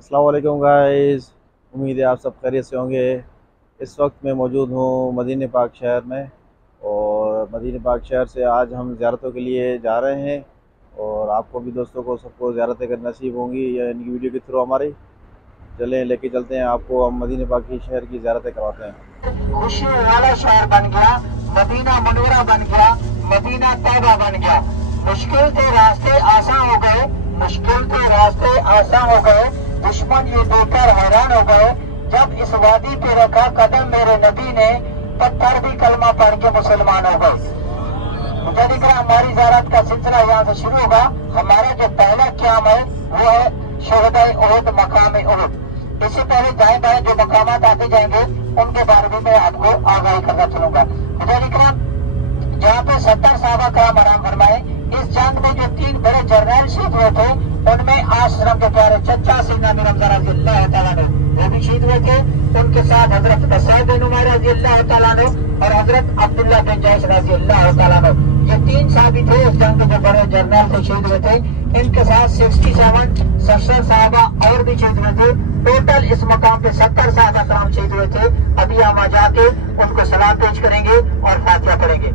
अस्सलाम वालेकुम गाइस। उम्मीद है आप सब खैरियत से होंगे। इस वक्त मैं मौजूद हूँ मदीने पाक शहर में, और मदीने पाक शहर से आज हम ज़ियारतों के लिए जा रहे हैं, और आपको भी दोस्तों को सबको ज़ियारतें कर नसीब होंगी या इनकी वीडियो के थ्रू हमारी। चलें लेके चलते हैं आपको, हम मदीने पाक की शहर की ज़ियारतें करवाते हैं। खुशियों वाला शहर बन गया, मदीना मुनव्वरा बन गया, मदीना तैयबा बन गया। मुश्किल के रास्ते आसान हो गए, मुश्किल के रास्ते आसान हो गए। दुश्मन ये देखकर हैरान हो गए, जब इस वादी पे रखा कदम मेरे नबी ने, पत्थर भी कलमा पढ़ के मुसलमान हो गए। मुझे दिख रहा हमारी ज़ियारत का सिलसिला यहाँ से शुरू होगा। हमारा जो पहला क़याम है वो है शोहदाए उहद, मकाम उहद। इससे पहले दाएं बाएं जो मकामात आते जाएंगे उनके बारे में मैं आपको आगाही करना चलूंगा। मुझे दिख रहा जहाँ पे 70 सहाबा कराम आराम फरमाए। इस जंग में जो 3 बड़े जर्नल शहीद हुए थे उनमें आश्रम के प्यारे चचा सैयदना अमीर हमजा रज़ियल्लाहु तआला अन्हु वो भी शहीद हुए थे। उनके साथ हजरत मसअद बिन उमर रज़ियल्लाहु तआला अन्हु और हजरत अब्दुल्लाह बिन जैश रज़ियल्लाहु तआला अन्हु, ये 3 साहबी थे इस जंग के जो बड़े जर्नल थे शहीद हुए थे। इनके साथ 67 सहाबा और भी शहीद हुए थे। टोटल इस मकाम पे 70 सहाबा कराम शहीद हुए थे। अभी हम जाके उनको सलाम पेश करेंगे और फातिहा पढ़ेंगे।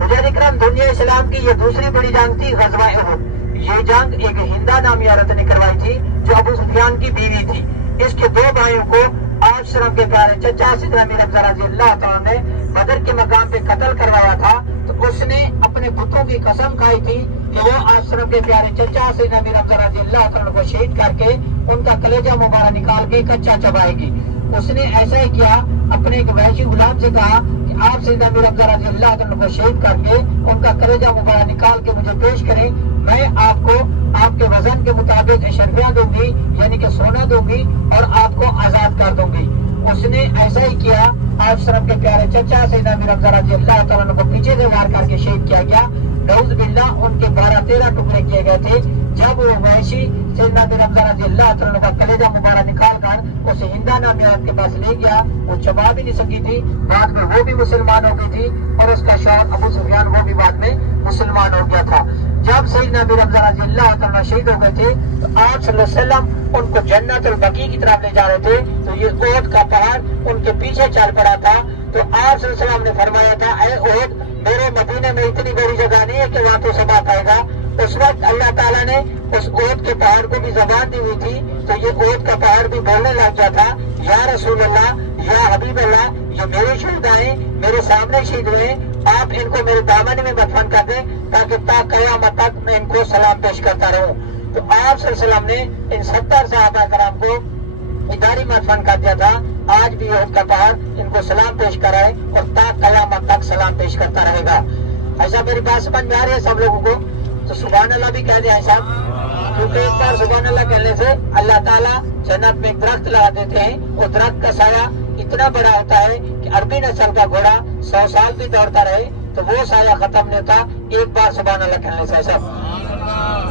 मुझे इकराम दुनिया इस्लाम की ये दूसरी बड़ी जंग थी, ग़ज़वा उहद। ये जंग एक हिंदा नामी औरत ने करवाई थी जो अबू सुफियान की बीवी थी। इसके 2 भाइयों को आश्रम के प्यारे चचा सैयदना अमीर हमजा रज़ियल्लाहु तआला ने बदर के मकाम पे कत्ल करवाया था। तो उसने अपने पुत्रों की कसम खाई थी कि वो आश्रम के प्यारे चचा सैयदना अमीर हमजा रज़ियल्लाहु तआला को शहीद करके उनका कलेजा मुबारक निकाल के कच्चा चबाएगी। उसने ऐसा ही किया, अपने एक वहशी गुलाम से कहा कि आप सैयदना अमीर हमजा रज़ियल्लाहु तआला को शहीद करके उनका कलेजा मुबारक निकाल के मुझे पेश करें, मैं आपको आपके वजन के मुताबिक अशरफियाँ दूंगी, यानी कि सोना दूंगी और आपको आजाद कर दूंगी। उसने ऐसा ही किया। आश्रम के प्यारे चचा सैयदना अमीर हमजा रज़ियल्लाहु तआला को पीछे से वार करके शहीद किया गया। नऊज़ बिल्लाह, उनके 12-13 टुकड़े किए गए थे। जब वो वहशी सैयदना अमीर हमजा रज़ियल्लाहु तआला का कलेजा मुबारक निकाल कर उसे हिंदा नामी औरत के पास ले गया, वो चबा भी नहीं सकी थी। बाद में वो भी मुसलमान हो गई थी और उसका शौहर अबू सुफियान वो भी बाद में मुसलमान हो गया था। जब सैयदना अमीर हमजा रज़ियल्लाहु तआला शहीद हो गए थे तो आप सल्लल्लाहु अलैहि वसल्लम उनको जन्नतुल बकी की तरफ ले जा रहे थे, तो ये उहद का पहाड़ उनके पीछे चल पड़ा था। तो आप सल्लल्लाहु अलैहि वसल्लम ने फरमाया था, ऐ उहद, मेरे मदीने में इतनी बड़ी जगह नहीं है कि वहाँ तो सबा पाएगा। उस वक्त अल्लाह ताला ने उस उहद के पहाड़ को भी ज़बान दी हुई थी, तो ये उहद का पहाड़ भी बोलने लग गया था, या रसूल अल्लाह, या हबीब अल्लाह, ये मेरे शुहदाए मेरे सामने शहीद हुए, आप इनको मेरे दामन में दफन कर दें ताकि ता क़यामत तक मैं इनको सलाम पेश करता रहूं। तो आप सल्लल्लाहु अलैहि वसल्लम ने इन 70 सहाबा कराम को इदारी में दफन कर दिया था। आज भी उहद का पहाड़ इनको सलाम पेश कर रहा है और ता क़यामत तक सलाम पेश करता रहेगा। ऐसा मेरी बात समझ में आ रही है सब लोगों को? तो सुभान अल्लाह भी कह दिया ऐसा, क्योंकि एक बार सुभान अल्लाह कहने से अल्लाह ताला जन्नत में एक दरख्त लगा देते हैं। वो दरख्त का साया इतना बड़ा होता है कि अरबी नस्ल का घोड़ा 100 साल भी दौड़ता रहे तो वो साया खत्म नहीं होता एक बार सुभान अल्लाह कहने से।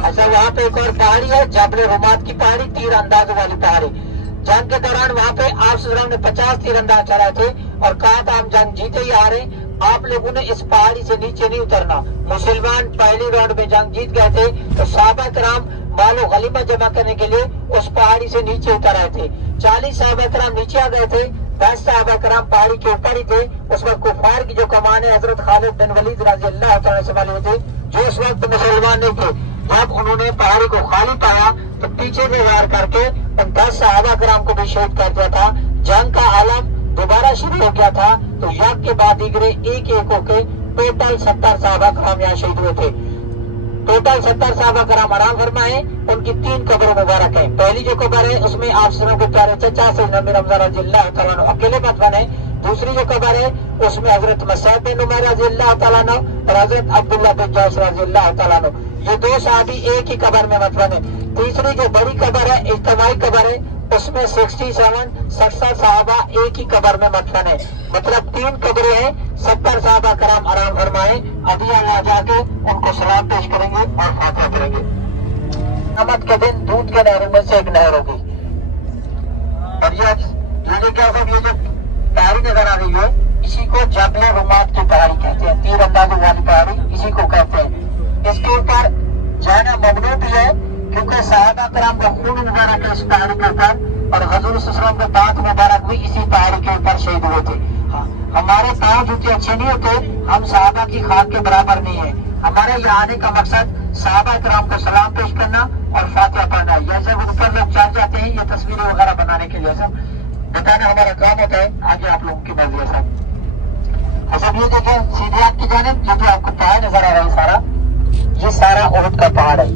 ऐसा वहाँ पे एक और पहाड़ी है, जबल रुमात की पहाड़ी, तीर अंदाज वाली पहाड़ी। जंग के दौरान वहाँ पे आप सल्लल्लाहु अलैहि वसल्लम ने 50 तीरंदाज चलाए थे और कहा था हम जंग जीते ही आ रहे, आप लोगों ने इस पहाड़ी से नीचे नहीं उतरना। मुसलमान पहली राउंड में जंग जीत गए थे तो सहाबा कराम मालो गनीमत जमा करने के लिए उस पहाड़ी से नीचे उतर आए थे। 40 सहाबा कराम नीचे आ गए थे, 10 सहाबा कराम पहाड़ी के ऊपर ही थे। उसमें कुफार की जो कमान है हजरत खालिद बिन वलीद रज़ियल्लाहु तआला से वाले थे, जो उस वक्त मुसलमान नहीं थे। जब उन्होंने पहाड़ी को खाली पाया तो पीछे से वार करके उन 10 सहाबा कराम को भी शहीद कर दिया था। जंग का आलम दोबारा शुरू हो गया था, तो यक के बाद दीगरे एक एक होके टोटल 70 सहाबा कराम यहाँ शहीद हुए थे। टोटल 70 सहाबा कराम आराम फरमाए। उनकी 3 कब्र मुबारक है। पहली जो कब्र है उसमें आप सल्लल्लाहु के प्यारे चचा सैयदना अमीर हमजा रज़ियल्लाहु तआला अन्हु अकेले मदफन है। दूसरी जो कब्र है उसमें हजरत मसअद बिन उमर रज़ियल्लाहु तआला अन्हु और हजरत अब्दुल्लाह बिन जैश रज़ियल्लाहु तआला अन्हु, ये 2 सहाबी एक ही कब्र में मदफन है। तीसरी जो बड़ी कब्र है इज्तिमाई कब्र है, उसमें 60 सहाबा एक ही कब्र में मदफन है। मतलब 3 कब्रें हैं, 70 सहाबा कराम आराम फरमाए। अभी यहाँ जाके उनको सलाम पेश करेंगे और फातिहा करेंगे। क़यामत के दिन दूध के नहरों में से एक नहर होगी। और ये क्या सब ये जो पहाड़ी नजर आ रही है इसी को जबल रुमात की पहाड़ी कहते हैं, तीर अंदाजों वाली पहाड़ी इसी को कहते हैं। इसके ऊपर जाना ममनू भी है क्योंकि साहब सहाबा कराम का खून मुबारक है इस पहाड़ी के ऊपर, और हजूर सल्लल्लाहु अलैहि वसल्लम के दांत मुबारक भी इसी पहाड़ी के ऊपर शहीद हुए थे। हाँ, हमारे पाँव जूते अच्छे नहीं होते, हम सहाबा की खाक के बराबर नहीं है। हमारे यहाँ आने का मकसद सहाबा कराम को सलाम पेश करना और फातिहा पढ़ना। ये सब ऊपर लोग चढ़ जाते हैं ये तस्वीरें वगैरह बनाने के लिए, सब बताना हमारा काम होता है, आगे आप लोगों की मर्जी है सब। सब ये देखें सीधे आपकी जानिब, ये जो आपको पहाड़ नजर आ रहा है सारा, ये सारा उहद का पहाड़ है।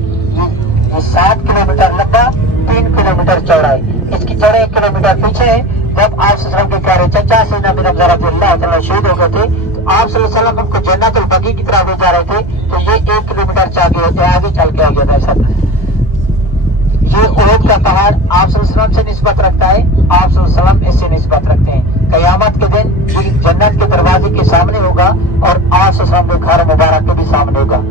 ये 7 किलोमीटर लंबा, 3 किलोमीटर चौड़ा है। इसकी चौड़ाई 1 किलोमीटर पीछे है। जब आप सल्लल्लाहु अलैहि वसल्लम के प्यारे चचा सैयदना बिन हमजा रज़ियल्लाहु ताला शहीद हो गए थे, तो आप सल्लल्लाहु अलैहि वसल्लम उनको जन्नतुल बकी की तरफ ले जा रहे थे, तो ये 1 किलोमीटर आगे चल के आ गया था सब। ये उहद का पहाड़ आप सल्लल्लाहु अलैहि वसल्लम से निस्बत रखता है, आप सल्लल्लाहु अलैहि वसल्लम इससे निस्बत रखते हैं। कयामत के दिन ये जन्नत के दरवाजे के सामने होगा और आप सल्लल्लाहु अलैहि वसल्लम के घर मुबारक के भी सामने होगा।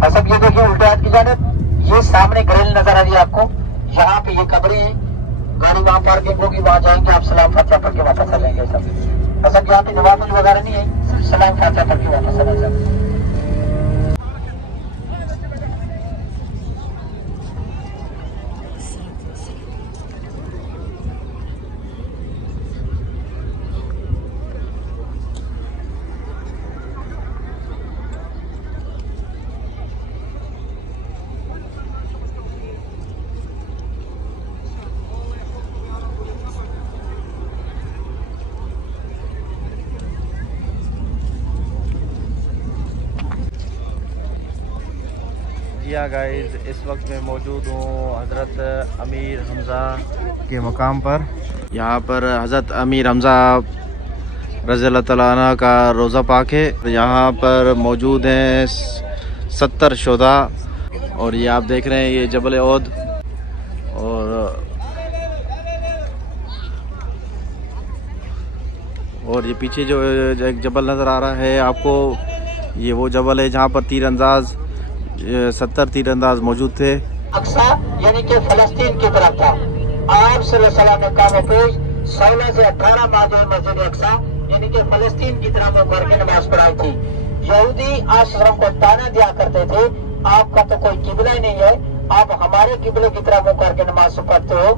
और सब ये देखिए उल्टे हाथ की जानिब, ये सामने ग्रिल नजर आ रही है आपको, यहाँ पे ये कब्रें हैं, गाड़ी वहाँ पार्किंग होगी, वहाँ जाएंगे आप सलाम फातिहा पढ़ के वापस आ जाएंगे सब। और सब यहाँ पे नवाफिल वगैरह नहीं है, सलाम फातिहा पढ़ के वापस आ जाएंगे। या गाइस, इस वक्त मैं मौजूद हूँ हज़रत अमीर हमज़ा के मकाम पर। यहाँ पर हज़रत अमीर हमज़ा रज़ियल्लाहु ताला अन्हु का रोज़ा पाक है। यहाँ पर मौजूद हैं 70 शुहदा, और ये आप देख रहे हैं ये जबल ओद, और ये पीछे जो एक जबल नज़र आ रहा है आपको, ये वो जबल है जहाँ पर तीरंदाज 70 तीरंदाज मौजूद थे। अक्सा यानी कि फलस्तीन की तरफ था। आप सल्लल्लाहु अलैहि वसल्लम ने काम पेश 16 से 18 माह जो मस्जिद अक्सा यानी कि फलस्तीन की तरफ भर के नमाज पढ़ाई थी। यहूदी आप सल्लल्लाहु अलैहि वसल्लम को ताना दिया करते थे, आपका तो कोई किबला नहीं है, आप हमारे किबले की तरफ मुकर के नमाज पढ़ते हो।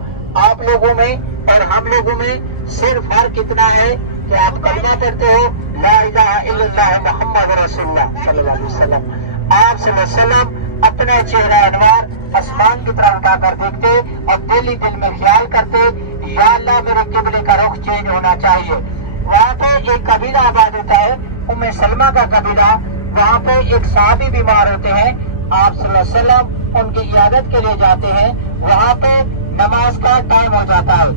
आप लोगों में और हम लोगों में सिर्फ फर्क इतना है कि आप कलमा पढ़ते हो, ला इलाहा इल्लल्लाह मुहम्मद रसूलुल्लाह सल्लल्लाहु अलैहि वसल्लम। आप सल्लल्लाहु अलैहि वसल्लम अपने चेहरा अनवार आसमान की तरफ उठाकर देखते और दिल में ख्याल करते, या अल्लाह मेरे किबले का रुख चेंज होना चाहिए। वहाँ पे एक कबीला आबाद होता है, उम्मे सलमा का कबीला, वहाँ पे एक साहबी बीमार होते हैं, आप सल्लल्लाहु अलैहि वसल्लम उनकी इयादत के लिए जाते हैं। वहाँ पे नमाज का टाइम हो जाता है,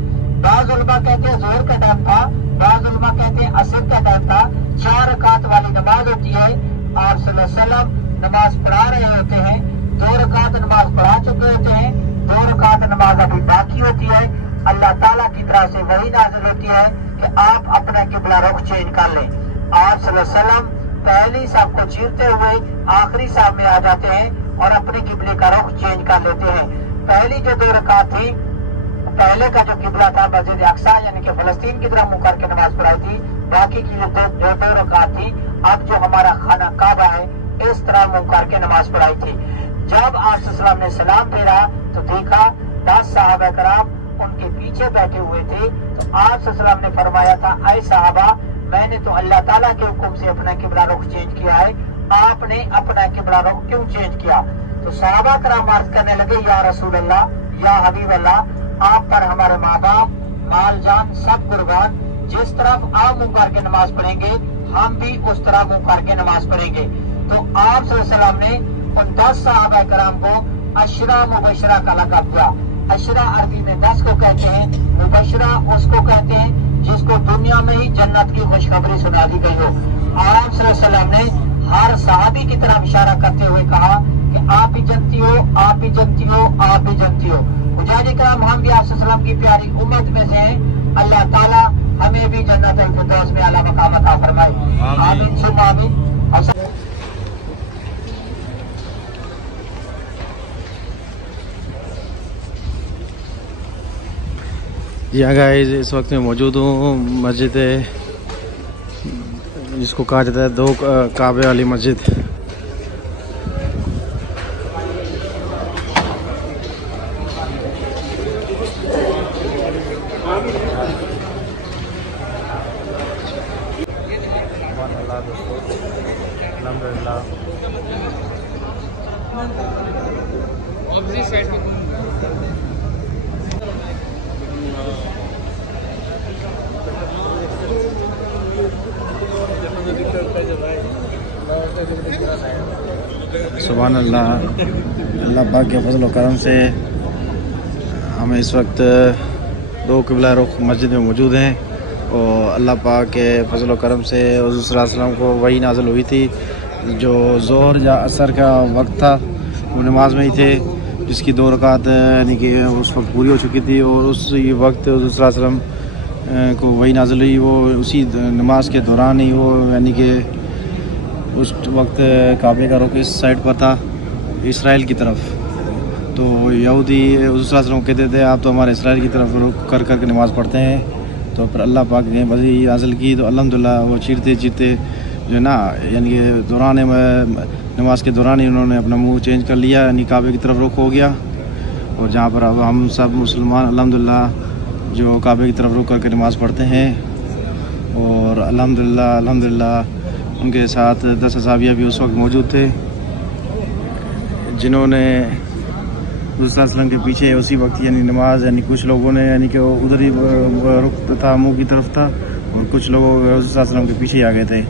बाज़ उलमा कहते हैं ज़ोहर का टाइम था, बाज़ उलमा कहते हैं असर का टाइम था। 4 रकात वाली नमाज होती है। आप सल्लल्लाहु अलैहि वसल्लम नमाज पढ़ा रहे होते हैं, 2 रकात नमाज पढ़ा चुके होते हैं, 2 रकात नमाज अभी बाकी होती है। अल्लाह ताला की तरफ से वही नाज़िल होती है कि आप अपना किबला रुख चेंज कर लें। आप सल्लल्लाहु अलैहि वसल्लम पहली साहब को चीरते हुए आखिरी साहब में आ जाते हैं और अपने किबले का रुख चेंज कर लेते हैं। पहली जो 2 रकात थी, पहले का जो किबला था मस्जिद अक्सा यानी कि फलस्तीन की तरफ मुँह करके नमाज पढ़ाई थी। बाकी की जो 2 रकात थी, अब जो हमारा खाना काबा है इस तरह मुँह करके नमाज पढ़ाई थी। जब आप सल्लल्लाहु अलैहि वसल्लम ने सलाम फेरा तो देखा 10 सहाबा कराम उनके पीछे बैठे हुए थे। तो आप सल्लल्लाहु अलैहि वसल्लम ने फरमाया था, ऐ सहाबा, मैंने तो अल्लाह ताला के हुक्म से अपना किबला रुख चेंज किया है, आपने अपना किबला रुख क्यों चेंज किया? तो सहाबा कराम अर्ज करने लगे, या रसूल अल्लाह, या हबीब अल्लाह, आप पर हमारे माँ बाप, माल जान सब कुर्बान, जिस तरफ आप मुँह करके नमाज पढ़ेंगे हम भी उस तरह मुँह करके नमाज पढ़ेंगे। तो आप सल्लल्लाहु अलैहि वसल्लम ने उन 10 सहाबा कराम को अशरा मुबशरा का लक़ब दिया। अशरा अरबी में 10 को कहते हैं, मुबशरा उसको कहते हैं जिसको दुनिया में ही जन्नत की खुशखबरी सुना दी गई हो। आप सल्लल्लाहु अलैहि वसल्लम ने हर सहाबी की तरफ इशारा करते हुए कहा कि आप भी जनती हो, आप भी जनती हो, आप भी जनती हो। मुजाहिद कराम, हम भी आप सल्लल्लाहु अलैहि वसल्लम की प्यारी उम्मत में से हैं। अल्लाह ताला हमें भी जन्नत अल फिरदौस में आला मकाम अता फरमाए। आमीन सुम्मा आमीन। या गाइस, इस वक्त मैं मौजूद हूँ मस्जिद जिसको कहा जाता है 2 काबे वाली मस्जिद। सुभान अल्लाह, अल्लाह पाक के फजल व करम से हम इस वक्त दो क़िबला रुख मस्जिद में मौजूद हैं और अल्लाह पाक के फजल व करम से हुज़ूर सल्लल्लाहु अलैहि वसल्लम को वही नाज़िल हुई थी जो ज़ोहर या असर का वक्त था, वो नमाज में ही थे, जिसकी 2 रकात यानी कि उस वक्त पूरी हो चुकी थी और उसी वक्त हुज़ूर सल्लल्लाहु अलैहि वसल्लम को वही नाज़िल हुई। वो उसी नमाज के दौरान ही वो यानी कि उस वक्त काबे का रुख इस साइड पर था, इसराइल की तरफ। तो यहूदी उसको कहते थे आप तो हमारे इसराइल की तरफ रुख कर कर के नमाज़ पढ़ते हैं। तो फिर अल्लाह पाक ने वही नाज़िल की, तो अल्हम्दुलिल्लाह वो चीरते चीरते जो है ना, यानी कि दौरान नमाज के दौरान ही उन्होंने अपना मुंह चेंज कर लिया, यानी काबे की तरफ रुख हो गया। और जहाँ पर अब हम सब मुसलमान अल्हम्दुलिल्लाह जो काबे की तरफ रुख करके नमाज़ पढ़ते हैं। और अल्हम्दुलिल्लाह उनके साथ 10 सहाबिया भी उस वक्त मौजूद थे जिन्होंने रसूलुल्लाह के पीछे उसी वक्त यानी नमाज, यानी कुछ लोगों ने यानी कि उधर ही रुख था, मुंह की तरफ था, और कुछ लोग रसूलुल्लाह के पीछे ही आ गए थे।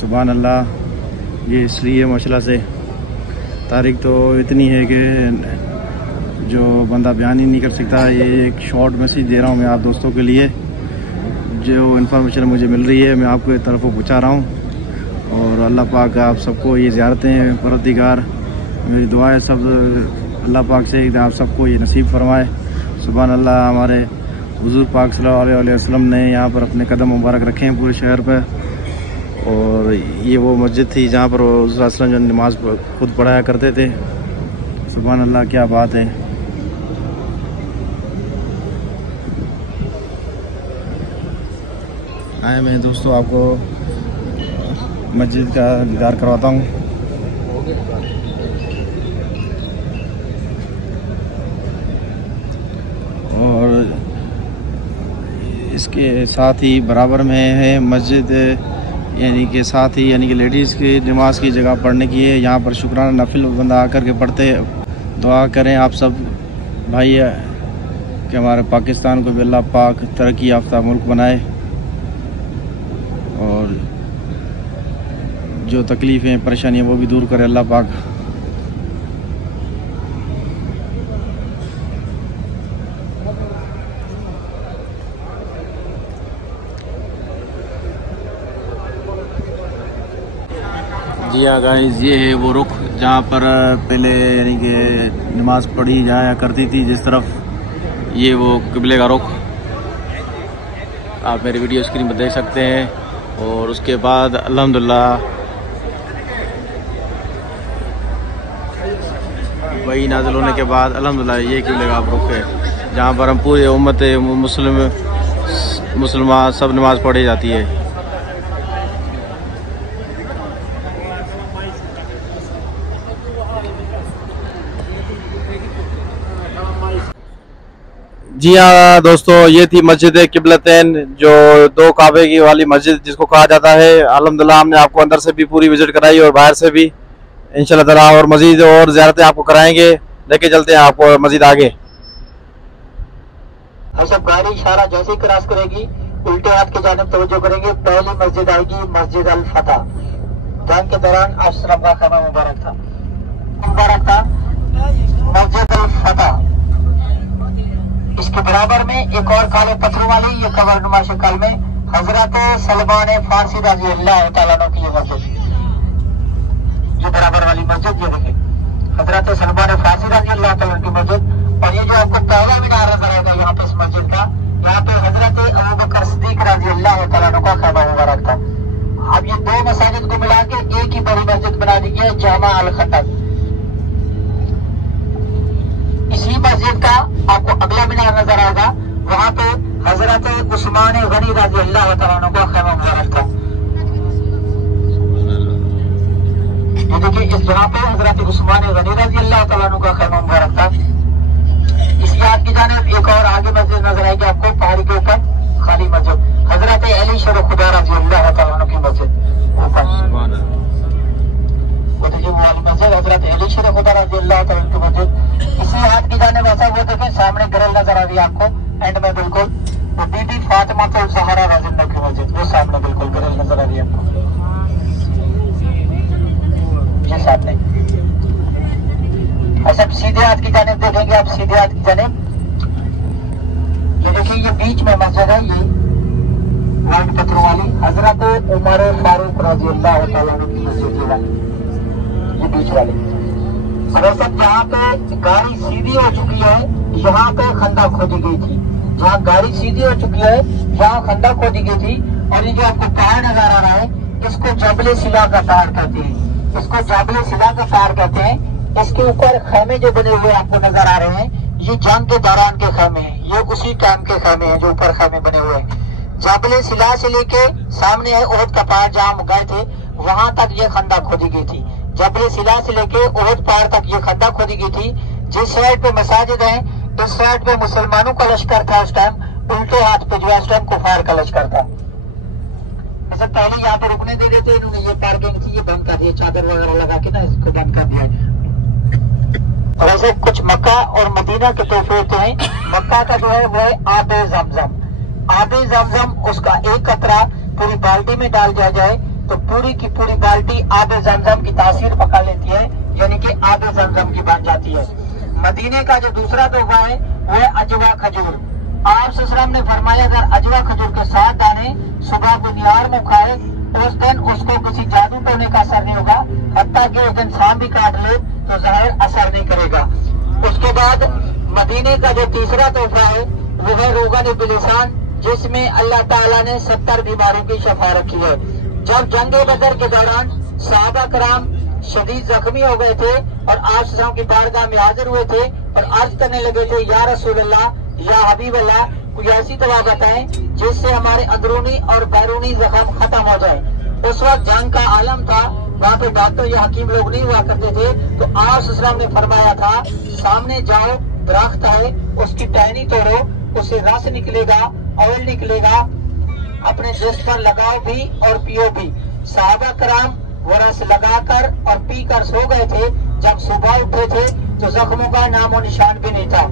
सुभान अल्लाह, ये इसलिए माशाल्लाह से तारीख तो इतनी है कि जो बंदा बयान ही नहीं कर सकता। ये एक शॉर्ट मैसेज दे रहा हूँ मैं आप दोस्तों के लिए, जो इन्फॉर्मेशन मुझे मिल रही है मैं आपको तरफ पहुँचा रहा हूँ। और अल्लाह पाक आप सबको ये ज़ियारतें परवरदिगार, मेरी दुआ है सब अल्लाह पाक से आप सबको ये नसीब फरमाए। सुभान अल्लाह, हमारे हुज़ूर पाक सल्लल्लाहु अलैहि वसल्लम ने यहाँ पर अपने कदम मुबारक रखे हैं पूरे शहर पर। और ये वो मस्जिद थी जहाँ पर हुज़ूर सल्लल्लाहु अलैहि वसल्लम नमाज खुद पढ़ाया करते थे। सुभान अल्लाह, क्या बात है। आए मैं दोस्तों आपको मस्जिद का दीदार करवाता हूँ। और इसके साथ ही बराबर में है मस्जिद, यानी कि साथ ही यानी कि लेडीज़ की नमाज की जगह पढ़ने की है। यहाँ पर शुक्राना नफिल बंदा आकर के पढ़ते। दुआ करें आप सब भाई कि हमारे पाकिस्तान को भी अल्लाह पाक तरक्की याफ्ता मुल्क बनाए और जो तकलीफ़ें परेशानियाँ वो भी दूर करे अल्लाह पाक। जी हाँ गाइस, ये है वो रुख जहाँ पर पहले यानी कि नमाज पढ़ी जाया करती थी जिस तरफ। ये वो क़िबले का रुख आप मेरी वीडियो स्क्रीन पर देख सकते हैं। और उसके बाद अल्हम्दुलिल्लाह वही नाज़िल होने के बाद अल्हम्दुलिल्लाह ये क़िबले का रुख है जहाँ पर हम पूरे उम्मत मुसलमान सब नमाज पढ़ी जाती है। जी हाँ दोस्तों, ये थी मस्जिद क़िबलतैन, जो 2 काबे की वाली मस्जिद जिसको कहा जाता है। अल्हम्दुलिल्लाह हमने आपको अंदर से भी पूरी विजिट कराई और बाहर से भी इंशाल्लाह ताला, और मजीद और ज़ियारतें आपको कराएंगे। लेके चलते हैं आपको मस्जिद आगे। सब गाड़ी इशारा जैसे ही क्रॉस करेगी उल्टे हाथ की जानिब तवज्जो करेंगे। पहली मस्जिद आएगी मस्जिद अल फतह। जंग के दौरान अशरफ का खाना मुबारक था मस्जिद अल फतह। इसके बराबर में एक और काले पत्थरों वाली ये कबरनुमा शक्ल में हजरत सलमान फारसी रज़ी अल्लाह तआला अन्हु की मस्जिद, ये बराबर वाली मस्जिद, ये देखिए हजरत सलमान फारसी रज़ी अल्लाह तआला की मस्जिद। और ये जो आपको पहला मीनार नजर आएगा यहाँ पे इस मस्जिद का, यहाँ पे हजरत अबू बकर सिद्दीक रज़ी अल्लाह तआला अन्हु का खैमा मुबारक था। अब ये 2 मसाजिद को मिला के एक ही बड़ी मस्जिद बना दी है जामा अल खटक। इसी मस्जिद का आपको अगला मीनार नजर आएगा, वहाँ पे हजरत उस्मान गनी रज़ी अल्लाह तआला अन्हु का खैमा मुबारक था। ये देखिए इस जगह पे हजरत उस्मान गनी रज़ी अल्लाह तआला अन्हु का खैमा मुबारक था। इस याद की जानिब एक और आगे मस्जिद नजर आएगी आपको पहाड़ी के ऊपर, खाली मस्जिद हजरत अली शर खुदा रज़ी अल्लाह तआला अन्हु की मस्जिद ऊपर। ये वाली मस्जिद हजरत अली शेर खुदा रज़ी अल्लाह तआला की मस्जिद। इसी हाथ की जाने वैसा वो देखें सामने ग्रिल नजर आ रही है आपको एंड में बिल्कुल, तो बीबी फातिमा तो ज़हरा रज़ी अल्लाह की मस्जिद वो सामने बिल्कुल ग्रिल नजर आ रही है आपको, ये सामने। अच्छा सीधे हाथ की जाने देखेंगे आप, सीधे हाथ की जाने ये देखिए ये बीच में मस्जिद है, ये वाइट पत्थरों वाली हजरत उमर फारूक रज़ी अल्लाह तआला की मस्जिद वाली, ये बीच वाली। सब जहाँ पे गाड़ी सीधी हो चुकी है यहाँ पे खंदा खोदी गई थी, जहाँ गाड़ी सीधी हो चुकी है यहाँ खंदा खोदी गई थी। और ये जो आपको पहाड़ नजर आ रहा है इसको जबले सिला का पहाड़ कहते हैं, इसको जबले सिला का पहाड़ कहते हैं। इसके ऊपर खेमे जो बने हुए आपको नजर आ रहे हैं ये जंग के दौरान के खेमे हैं, ये उसी टाइम के खेमे हैं जो ऊपर खेमे बने हुए हैं। जबले सिला से लेके सामने है ओहद का पहाड़ जहाँ हम गए थे वहां तक ये खंदा खोदी गई थी। जबले सिला से लेके ओहद पहाड़ तक ये खंदा खोदी गई थी। जिस साइड पे मसाजिद है इस साइड पे मुसलमानों का लश्कर था उस टाइम, उल्टे हाथ पे जो है उस टाइम कुफार का लश्कर था। ऐसा पहले यहाँ पे रुकने दे रहे थे, इन्होंने ये पार्किंग थी ये बंद कर दिया, चादर वगैरह लगा के ना इसको बंद कर दिया। और ऐसे कुछ मक्का और मदीना के तोहफे होते हैं। मक्का का जो है वो है आबे ज़मज़म, आबे ज़मज़म उसका एक कतरा पूरी बाल्टी में डाल दिया जाए तो पूरी की पूरी बाल्टी आबे ज़मज़म की तासीर पका लेती है, यानी कि आबे ज़मज़म की बन जाती है। मदीने का जो दूसरा तोहफा है वो है अजवा खजूर। आप सल्लल्लाहु ने फरमाया अगर अजवा खजूर के 7 दाने सुबह को निहार में खाए उस दिन उसको किसी जादू टोने का असर नहीं होगा, हत्ता कि उस दिन सांप भी काट ले तो ज़ाहिर असर नहीं करेगा। उसके बाद मदीने का जो तीसरा तोहफा है वो है रोगन बिलिसान, जिसमें अल्लाह ताला ने 70 बीमारियों की शफा रखी है। जब जंगे बदर के दौरान सहाबा कराम शदीद जख्मी हो गए थे और आप सल्लल्लाहु की बारगाह में हाजिर हुए थे और अर्ज करने लगे थे या रसूल अल्लाह या हबीब अल्लाह कोई ऐसी दवा बताएं जिससे हमारे अंदरूनी और बैरूनी जख्म खत्म हो जाए। उस वक्त जंग का आलम था, वहाँ पे डॉक्टर या हकीम लोग नहीं हुआ करते थे, तो आप सल्लल्लाहु ने फरमाया था सामने जाओ दरख्त है उसकी टहनी तोड़ो, उससे रस निकलेगा, ऑयल निकलेगा, अपने जिस्म पर लगाओ भी और पियो भी। सहाबा कराम वो रस लगाकर और पीकर सो गए थे। जब सुबह उठे थे तो जख्मों का नामो निशान भी नहीं था।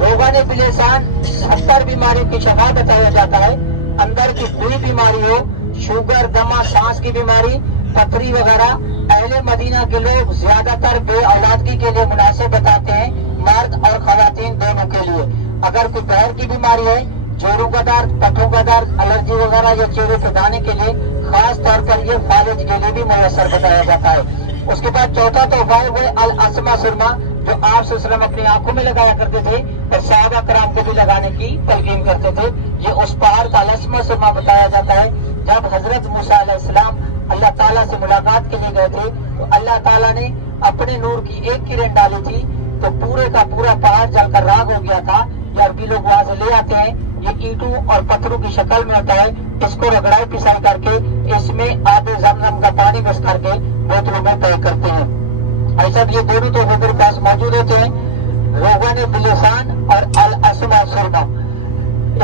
रोगाने बिलिसान 70 बीमारियों की शफा बताया जाता है। अंदर की कोई बीमारी हो, शुगर, दमा, सांस की बीमारी, पथरी वगैरह, अहले मदीना के लोग ज्यादातर बे औलादगी के लिए मुनासिब बताते हैं, मर्द और खवातीन दोनों के लिए। अगर कोई पैर की बीमारी है, जोड़ों का दर्द, पट्टों का दर्द, एलर्जी वगैरह या चेहरे पे दाने के लिए खास तौर पर ये फालिज के लिए भी मुयसर बताया जाता है। उसके बाद चौथा तोहफा है वो अल अस्मा सुरमा, जो आप सल्लल्लाहु अपनी आंखों में लगाया करते थे और सहाबा कराम को भी लगाने की तलकीन करते थे। ये उस पहाड़ का अस्मा सुरमा बताया जाता है। जब हजरत मूसा अलैहिस्सलाम अल्लाह ताला से मुलाकात के लिए गए थे तो अल्लाह ताला ने अपने नूर की एक किरण डाली थी तो पूरे का पूरा पहाड़ जलकर राख हो गया था। ये अरबी लोग वहाँ से ले आते हैं, ये ईंटों और पत्थरों की शक्ल में होता है। इसको रगड़ाई पिसाई करके इसमें आबे ज़मज़म का पानी मिक्स करके बोतलों में पैक करते हैं। ऐसा ये दोनों तो मेरे पास मौजूद होते हैं, रोगन बिलिसान और अल अस्मा सुरमा।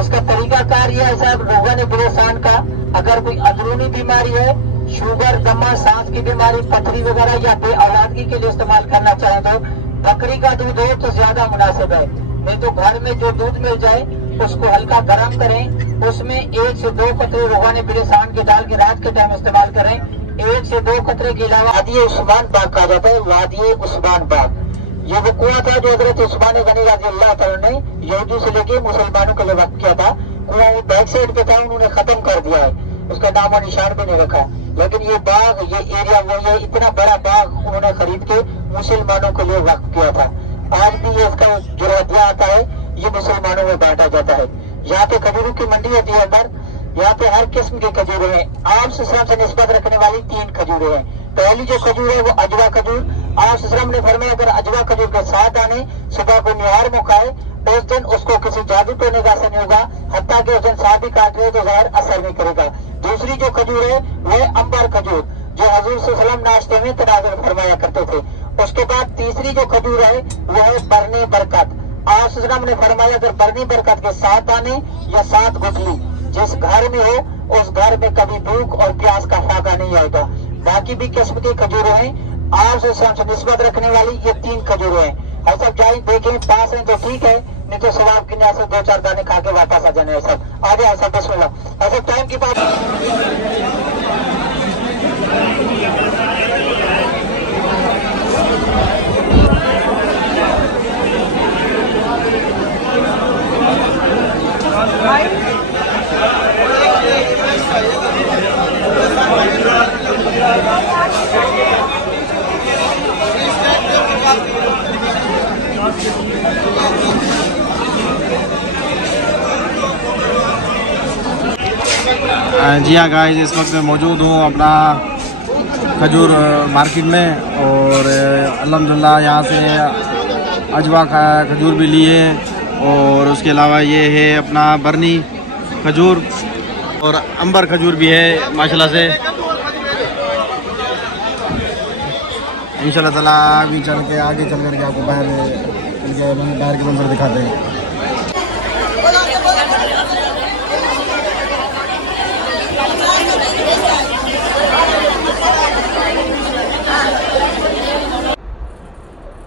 इसका तरीकाकार यह है साहब, रोगन बिलिसान का अगर कोई अंदरूनी बीमारी है, शुगर, दमा, सांस की बीमारी, पथरी वगैरह या बे औलादगी के लिए इस्तेमाल करना चाहे तो बकरी का दूध हो तो ज्यादा मुनासिब है। नहीं तो घर में जो दूध मिल जाए उसको हल्का गर्म करें, उसमें 1 से 2 कतरे रोगाने बिलिसान के डाल के रात के टाइम इस्तेमाल करें। 1 से 2 कतरे के अलावा वादी उस्मान बाग कहा जाता है, वादी उस्मान बाग। ये वो कुआं था जो हजरत उस्मान गनी रज़ी अल्लाह तआला ने यहूदी से लेके मुसलमानों के लिए वक्त किया था। कुआं वो बैक साइड पे था, उन्होंने खत्म कर दिया है, उसका नाम और निशान भी नहीं रखा। लेकिन ये बाग, ये एरिया, वो ये इतना बड़ा बाग उन्होंने खरीद के मुसलमानों के लिए वक्त किया था। आज भी ये इसका जो रद्दिया आता है ये मुसलमानों में बांटा जाता है। यहाँ पे खजूरों की मंडी होती है अंदर, यहाँ पे हर किस्म के खजूरें हैं। आप से निस्बत रखने वाली 3 खजूरें हैं। पहली जो खजूर है वो अजवा खजूर। आप ने फरमाया अगर अजवा खजूर के 7 दाने सुबह को निहार में खाए उस दिन उसको किसी जादू टोने का असर नहीं होगा, हत्ता कि उस दिन सांप भी काट रहे तो ज़ाहिर असर नहीं करेगा। दूसरी जो खजूर है वो है अंबर खजूर, जो हजूर सल्लल्लाहु नाश्ते में तनाजुल फरमाया करते थे। उसके बाद तीसरी जो खजूर है वो है बरने बरकत। आप ने फरमाया अगर बरनी बरकत के 7 दाने या 7 गुठली जिस घर में हो उस घर में कभी भूख और प्यास का फाका नहीं आएगा। बाकी भी किस्म की खजूरें हैं। आपसे निस्बत रखने वाली ये 3 खजूरें हैं। ऐसा जाए देखें, पास हैं तो ठीक है, नहीं तो सवाब के से 2-4 दाने खा के वापस आ जाने। सब आगे ऐसा बिस्मिल्लाह। ऐसा टाइम की बात। जी हाँ गाइस, इस वक्त मैं मौजूद हूँ अपना खजूर मार्केट में और अल्हम्दुलिल्लाह यहाँ से अजवा खजूर भी लिए और उसके अलावा ये है अपना बरनी खजूर और अंबर खजूर भी है माशाल्लाह से। इंशाल्लाह ताला आगे चल के आपको बाहर के मंजर दिखाते हैं।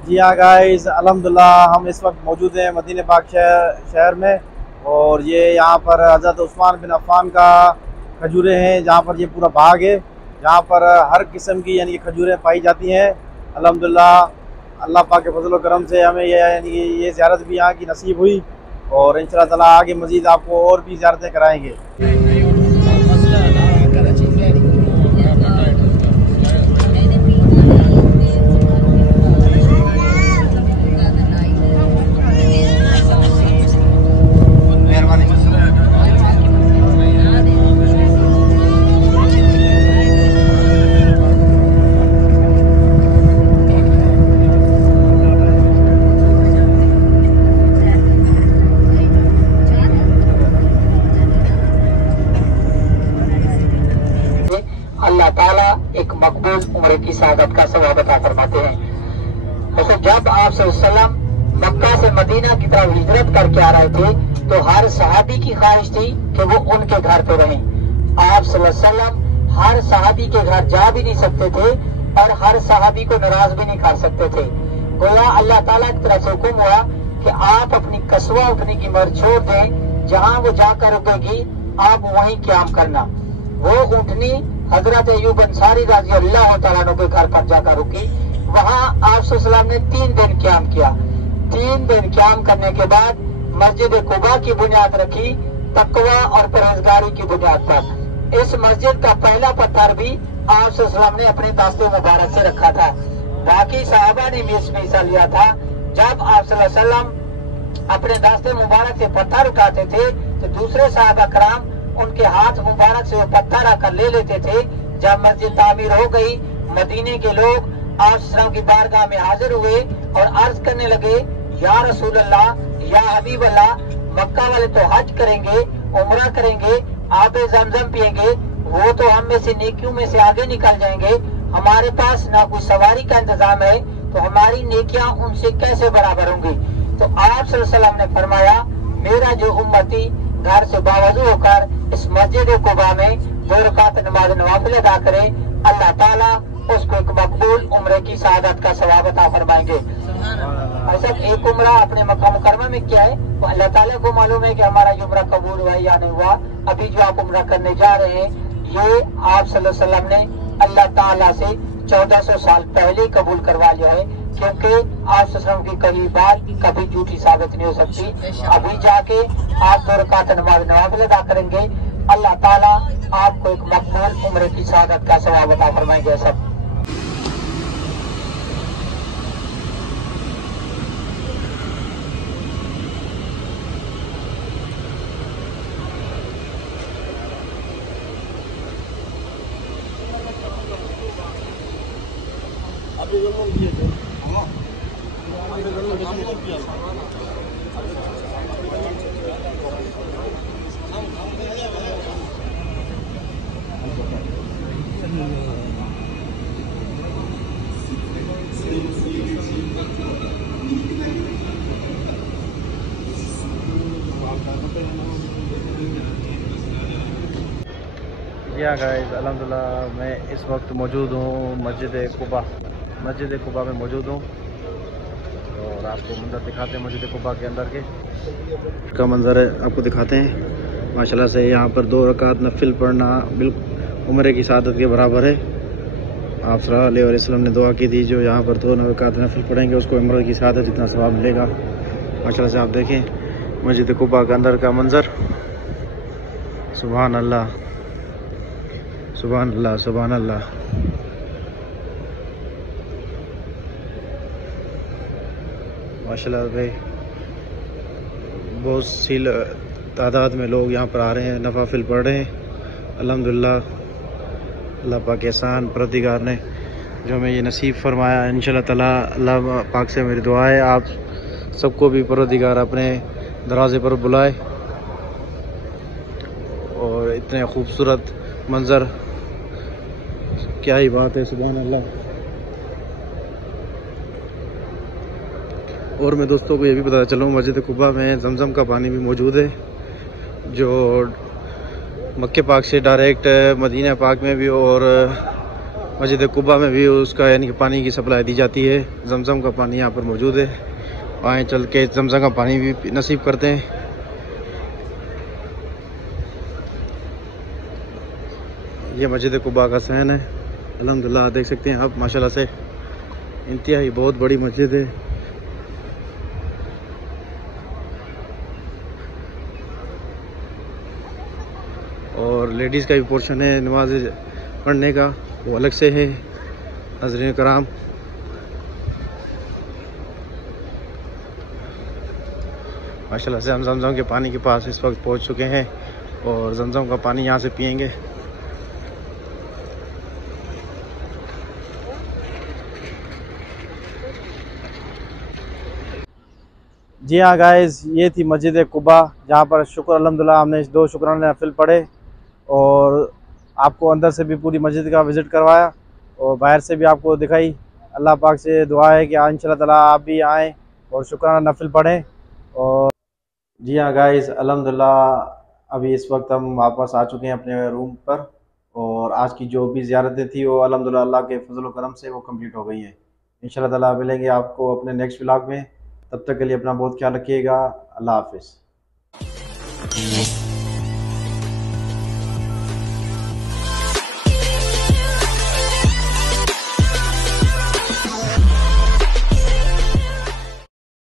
जी हाँ गाइस, अल्हम्दुलिल्लाह हम इस वक्त मौजूद हैं मदीने पाक शहर में और ये यहाँ पर हज़रत उस्मान बिन अफ़्फ़ान का खजूरें हैं, जहाँ पर ये पूरा बाग है, जहाँ पर हर किस्म की यानी कि खजूरें पाई जाती हैं। अल्हम्दुलिल्लाह अल्लाह पाक के फजल व करम से हमें यानी कि ये ज़ियारत भी यहाँ की नसीब हुई और इंशाअल्लाह ताला आगे मज़ीद आपको और भी ज़ियारतें कराएँगे। अल्लाह ताला एक मकबूल उम्र की सआदत का सवाब अता फरमाते हैं। वैसे जब आप सल्लल्लाहु मक्का से मदीना की तरफ हिजरत करके आ रहे थे तो हर सहाबी की ख्वाहिश थी कि वो उनके घर पे रहें। आप सल्लल्लाहु हर सहाबी के घर जा भी नहीं सकते थे और हर सहाबी को नाराज भी नहीं कर सकते थे। गोया अल्लाह ताला की तरफ से हुक्म हुआ कि आप अपनी कसवा उठने की मर्ज छोड़ दें, जहाँ वो जाकर रुकेगी आप वहीं क्याम करना। वो ऊँटनी हजरत अय्यूब अंसारी रज़ी अल्लाह तआला अन्हु के घर पर जाकर रुकी। वहाँ आप सल्लल्लाहु अलैहि वसल्लम ने 3 दिन क्याम किया। 3 दिन क्याम करने के बाद मस्जिद कुबा की बुनियाद रखी, तकवा और परहेजगारी की बुनियाद पर। इस मस्जिद का पहला पत्थर भी आप सल्लल्लाहु अलैहि वसल्लम ने अपने दास्ते मुबारक से रखा था। बाकी सहाबा ने भी इसमें हिस्सा लिया था। जब आप सल्लल्लाहु अलैहि वसल्लम अपने दास्ते मुबारक से पत्थर उठाते थे तो दूसरे सहाबा कराम उनके हाथ मुबारक से वो पत्थर आकर ले लेते थे। जब मस्जिद तामीर हो गई, मदीने के लोग आप सल्लल्लाहु की बारगाह में हाजिर हुए और अर्ज करने लगे, या रसूल अल्लाह, या हबीब अल्लाह, मक्का वाले तो हज करेंगे, उम्रा करेंगे, आबे ज़मज़म पिएंगे, वो तो हम में से नेकियों में से आगे निकल जाएंगे। हमारे पास ना कोई सवारी का इंतजाम है, तो हमारी नेकियां उनसे कैसे बराबर होंगी। तो आप सल्लल्लाहु अलैहि वसल्लम ने फरमाया, मेरा जो उम्मती घर से बावजू होकर इस मस्जिद कुबा में 2 रकात नमाज नवाफिल अदा करे, अल्लाह ताला उसको एक मकबूल उम्रे की सआदत का सवाब अता फरमाएंगे। ऐसा एक उम्रा अपने मक्का मुकरमा में किया है तो अल्लाह ताला को मालूम है कि हमारा ये उम्रा कबूल हुआ या नहीं हुआ। अभी जो आप उम्रा करने जा रहे हैं, ये आप सल्लल्लाहु अलैहि वसल्लम ने अल्लाह ताला से 1400 साल पहले कबूल करवा लिया है, क्योंकि आप सल्लल्लाहु की कही बात कभी झूठी साबित नहीं हो सकती। अभी जाके आप 2 रकात नमाज नवाफिल अदा करेंगे, अल्लाह ताला आपको एक मकबूल उम्रे की सआदत का सवाब अता फरमाएंगे। सब जी हाँ गाइस, अल्हम्दुलिल्लाह मैं इस वक्त मौजूद हूँ मस्जिद कुबा मस्जिद कुबा में मौजूद हूँ और आपको मंजर दिखाते हैं मस्जिद कुबा के अंदर का मंजर है, आपको दिखाते हैं। माशाल्लाह से यहाँ पर 2 रकात नफिल पढ़ना बिल्कुल उम्रे की सादत के बराबर है। आप सल्लल्लाहु अलैहि वसल्लम ने दुआ की थी, जो यहाँ पर 2 रकात नफिल पढ़ेंगे उसको उम्रे की सादत जितना सवाब मिलेगा। माशाल्लाह से आप देखें मस्जिद कुबा के अंदर का मंजर। सुभान अल्लाह, सुभान अल्लाह, सुभान अल्लाह। माशाल्लाह भाई, बहुत सी तादाद में लोग यहाँ पर आ रहे हैं, नवाफिल पढ़ रहे हैं। अल्हम्दुलिल्लाह, अल्लाह पाक के एहसान परवरदिगार ने जो हमें ये नसीब फरमाया। इंशाल्लाह ताला अल्लाह पाक से मेरी दुआ है आप सबको भी परवरदिगार अपने दरवाज़े पर बुलाए और इतने खूबसूरत मंज़र, क्या ही बात है, सुभान अल्लाह। और मैं दोस्तों को ये भी पता चलूँ, मस्जिद कुबा में जमज़म का पानी भी मौजूद है, जो मक्के पाक से डायरेक्ट मदीना पाक में भी और मस्जिद कुबा में भी उसका यानी कि पानी की सप्लाई दी जाती है। जमज़म का पानी यहाँ पर मौजूद है। आए चल के जमज़म का पानी भी नसीब करते हैं। ये मस्जिद कुबा का सहन है। अल्हम्दुलिल्लाह देख सकते हैं आप, माशाल्लाह से इंतहाई बहुत बड़ी मस्जिद है। और लेडीज़ का भी पोर्शन है नमाज पढ़ने का, वो अलग से है। नाज़रीन कराम, माशाल्लाह से हम जमज़म के पानी के पास इस वक्त पहुंच चुके हैं और जमज़म का पानी यहाँ से पियेंगे। जी हाँ गाइस, ये थी मस्जिद कुबा, जहाँ पर शुक्र अल्हम्दुलिल्लाह हमने 2 शुक्राना नफिल पढ़े और आपको अंदर से भी पूरी मस्जिद का विज़िट करवाया और बाहर से भी आपको दिखाई। अल्लाह पाक से दुआ है कि इंशाल्लाह ताला आप भी आएँ और शुक्राना नफिल पढ़ें। और जी हाँ गाइस, अल्हम्दुलिल्लाह अभी इस वक्त हम वापस आ चुके हैं अपने रूम पर और आज की जो भी ज़ियारतें थी वो अल्हम्दुलिल्लाह अल्लाह के फजल व करम से वो कंप्लीट हो गई हैं। इंशाल्लाह ताला मिलेंगे आपको अपने नेक्स्ट व्लॉग में। तब तक के लिए अपना बहुत ख्याल रखिएगा। अल्लाह हाफिज़।